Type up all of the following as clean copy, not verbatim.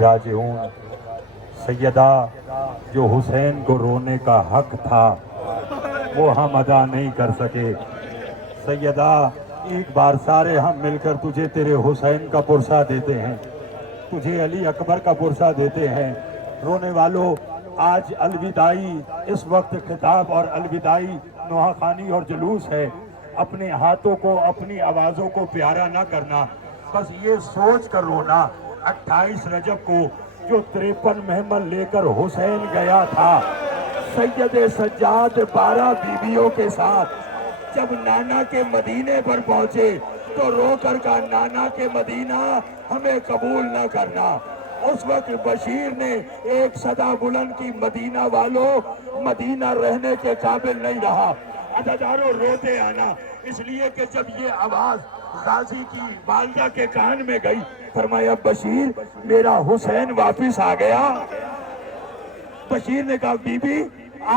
راجعون۔ سیدہ، جو حسین کو رونے کا حق تھا وہ ہم ادا نہیں کر سکے۔ سیدہ، ایک بار سارے ہم مل کر تجھے تیرے حسین کا پرسہ دیتے ہیں، تجھے علی اکبر کا پرسہ دیتے ہیں۔ رونے والوں، آج الوداعی اس وقت خطاب اور الوداعی نوحہ خوانی اور جلوس ہے۔ اپنے ہاتھوں کو، اپنی آوازوں کو پیارا نہ کرنا، بس یہ سوچ کر رونا 28 رجب کو جو 53 محمل لے کر حسین گیا تھا سید سجاد 12 بیویوں کے ساتھ، جب نانا کے مدینے پر پہنچے تو رو کر کہا نانا کے مدینہ ہمیں قبول نہ کرنا۔ اس وقت بشیر نے ایک صدا بلند کی، مدینہ والوں مدینہ رہنے کے قابل نہیں رہا۔ عزاداروں روتے آنا، اس لیے کہ جب یہ آواز غازی کی والدہ کے کان میں گئی، فرمایا بشیر میرا حسین واپس آ گیا۔ بشیر نے کہا بی بی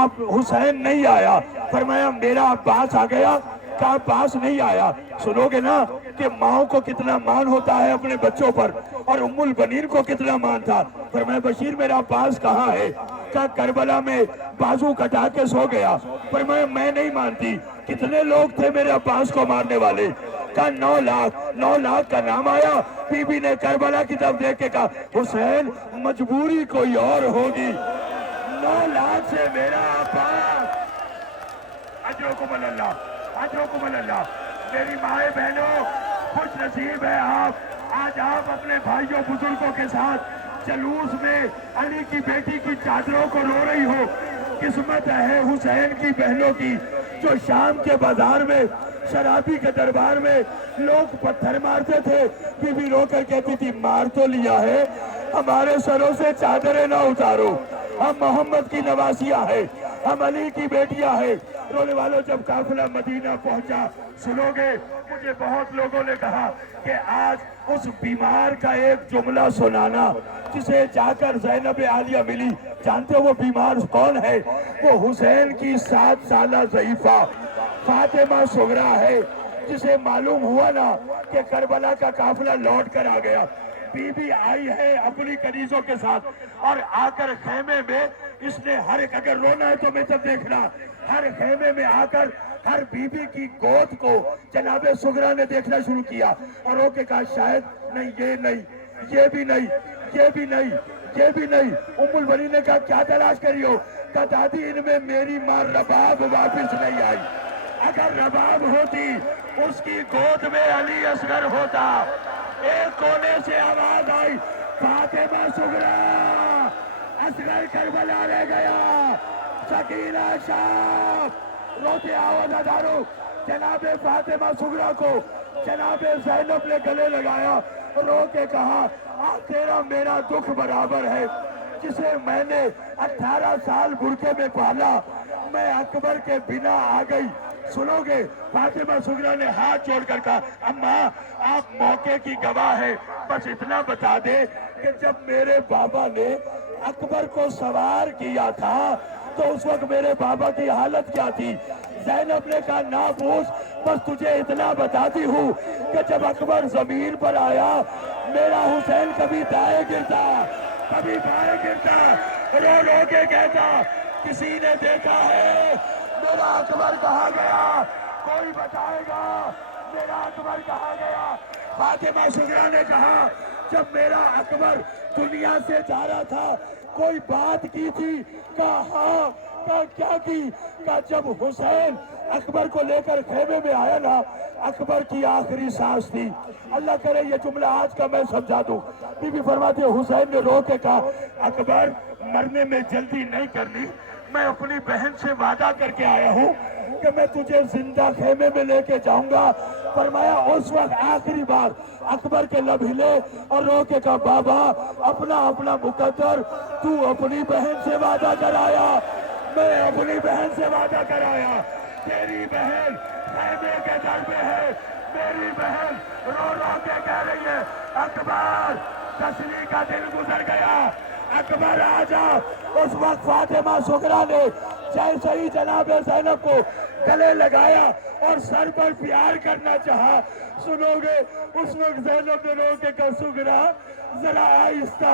آپ حسین نہیں آیا، فرمایا میرا عباس آ گیا، کہا عباس نہیں آیا۔ سنو گے نا کہ ماں کو کتنا مان ہوتا ہے اپنے بچوں پر، اور ام البنین کو کتنا مان تھا۔ فرمایا بشیر میرا عباس کہاں ہے؟ کہا کربلا میں بازو کٹا کے سو گیا۔ فرمایا میں نہیں مانتی، کتنے لوگ تھے میرے عباس کو مارنے والے؟ کہا 9 لاکھ۔ 9 لاکھ کا نام آیا، بی بی نے کربلا کی طرف دیکھ کے کہا حسین مجبوری کوئی اور ہوگی، 9 لاکھ سے میرا عباس۔ اجرکم اللہ، اجرکم اللہ۔ میری مائیں بہنوں، خوش نصیب ہے آپ، آج آپ اپنے بھائیوں بزرگوں کے ساتھ جلوس میں علی کی بیٹی کی چادروں کو رو رہی ہو۔ قسمت ہے حسین کی بہنوں کی، جو شام کے بازار میں شرابی کے دربار میں لوگ پتھر مارتے تھے، بی بی رو کر کہتی تھی مار تو لیا ہے، ہمارے سروں سے چادریں نہ اتارو، ہم محمد کی نواسیاں ہیں، ہم علی کی بیٹیاں ہیں۔ رونے والوں، جب قافلہ مدینہ پہنچا، سنو گے مجھے بہت لوگوں نے کہا کہ آج اس بیمار کا ایک جملہ سنانا جسے جا کر زینب عالیہ ملی۔ جانتے ہو وہ بیمار کون ہے؟ وہ حسین کی 7 سالہ ضعیفہ فاطمہ صغریٰ ہے، جسے معلوم ہوا نا کہ کربلا کا قافلہ لوٹ کر آ گیا۔ بی بی آئی ہے اپنی کنیزوں کے ساتھ، اور آ کر خیمے میں اس نے ہر ایک، اگر رونا ہے تو میں تب دیکھنا، ہر خیمے میں آ کر ہر بی بی کی گود کو جناب صغریٰ نے دیکھنا شروع کیا، اور رو کے کہا شاید نہیں، یہ نہیں، یہ بھی نہیں، یہ بھی نہیں، یہ بھی نہیں۔ ام البنین نے کہا کیا تلاش کری ہو؟ کہا دادی ان میں میری ماں رباب واپس نہیں آئی، اگر رباب ہوتی اس کی گود میں علی اصغر ہوتا۔ ایک کونے سے آواز آئی فاطمہ صغریٰ، اصغر کربلا لے گیا، سکینہ شام۔ روتے آواز دارو، جناب فاطمہ صغریٰ کو جناب زینب نے گلے لگایا، رو کے کہا تیرا میرا دکھ برابر ہے، جسے میں نے 18 سال برقعے میں پالا، میں اکبر کے بنا آ گئی۔ سنو گے فاطمہ صغریٰ نے ہاتھ جوڑ کر کہا اماں آپ موقع کی گواہ ہے، بس اتنا بتا دے کہ جب میرے بابا نے اکبر کو سوار کیا تھا تو اس وقت میرے بابا کی حالت کیا تھی؟ زینب نے کہا نہ پوچھ، بس تجھے اتنا بتاتی ہوں کہ جب اکبر زمین پر آیا میرا حسین کبھی دائیں گرتا کبھی بائیں گرتا، رو رو کے کہتا کسی نے دیکھا ہے میرا اکبر کہاں گیا؟ کوئی بتائے گا میرا اکبر کہاں گیا؟ فاطمہ صغریٰ نے کہا جب میرا اکبر دنیا سے جا رہا تھا کوئی بات کی تھی؟ کہا ہاں۔ کہا کیا کی؟ کہا جب حسین اکبر کو لے کر خیمے میں آیا نا، اکبر کی آخری سانس تھی۔ اللہ کرے یہ جملہ آج کا میں سمجھا دوں۔ بی بی فرماتی ہے حسین نے رو کے کہا اکبر مرنے میں جلدی نہیں کرنی، میں اپنی بہن سے وعدہ کر کے آیا ہوں کہ میں تجھے زندہ خیمے میں لے کے جاؤں گا۔ فرمایا اس وقت آخری بار اکبر کے لب ہلے اور رو کے کہا بابا اپنا اپنا مقدر، تو اپنی بہن سے وعدہ کر آیا، میں اپنی بہن سے وعدہ کر آیا، تیری بہن خیمے کے در پہ ہے، میری بہن رو رو کے کہہ رہی ہے اکبر تسلی کا دن گزر گیا، اکبر آجا۔ اس وقت فاطمہ صغریٰ نے جیسے ہی جناب زینب کو گلے لگایا اور سر پر پیار کرنا چاہا، سنو گے اس وقت زینب نے رو کے کہا صغریٰ ذرا آہستہ،